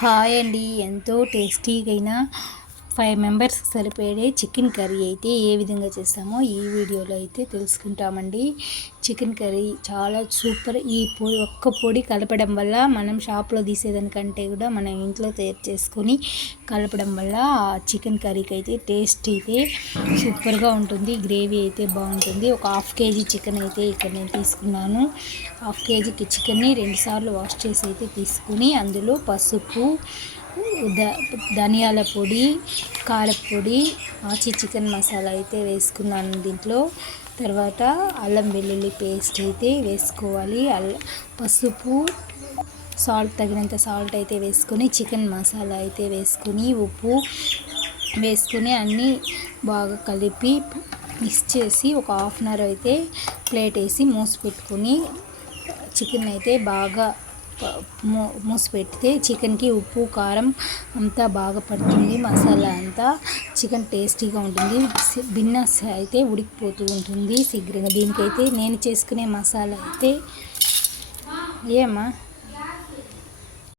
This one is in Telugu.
హాయ్ అండి. ఎంతో టేస్టీగా ఫైవ్ మెంబర్స్కి సరిపోయే చికెన్ కర్రీ అయితే ఏ విధంగా చేస్తామో ఈ వీడియోలో అయితే తెలుసుకుంటామండి. చికెన్ కర్రీ చాలా సూపర్. ఈ పొడి ఒక్క పొడి కలపడం వల్ల మనం షాప్లో తీసేదానికంటే కూడా మనం ఇంట్లో తయారు చేసుకొని కలపడం వల్ల చికెన్ కర్రీకి అయితే టేస్ట్ అయితే సూపర్గా ఉంటుంది. గ్రేవీ అయితే బాగుంటుంది. ఒక హాఫ్ కేజీ చికెన్ అయితే ఇక్కడ నేను తీసుకున్నాను. హాఫ్ కేజీకి చికెన్ని రెండుసార్లు వాష్ చేసి అయితే తీసుకుని అందులో పసుపు ద ధనియాల పొడి కారపొడి ఆచి చికెన్ మసాలా అయితే వేసుకున్నాను దీంట్లో. తర్వాత అల్లం వెల్లుల్లి పేస్ట్ అయితే వేసుకోవాలి. అల్ల పసుపు సాల్ట్ తగినంత సాల్ట్ అయితే వేసుకొని చికెన్ మసాలా అయితే వేసుకుని ఉప్పు వేసుకుని అన్నీ బాగా కలిపి మిక్స్ చేసి ఒక హాఫ్ అన్ అవర్ అయితే ప్లేట్ వేసి మూసి పెట్టుకుని చికెన్ అయితే బాగా మూసి పెడితే చికెన్కి ఉప్పు కారం అంతా బాగా పడుతుంది మసాలా అంతా చికెన్ టేస్టీగా ఉంటుంది. భిన్న అయితే ఉడికిపోతూ ఉంటుంది శీఘ్రంగా. దీనికైతే నేను చేసుకునే మసాలా అయితే ఏమా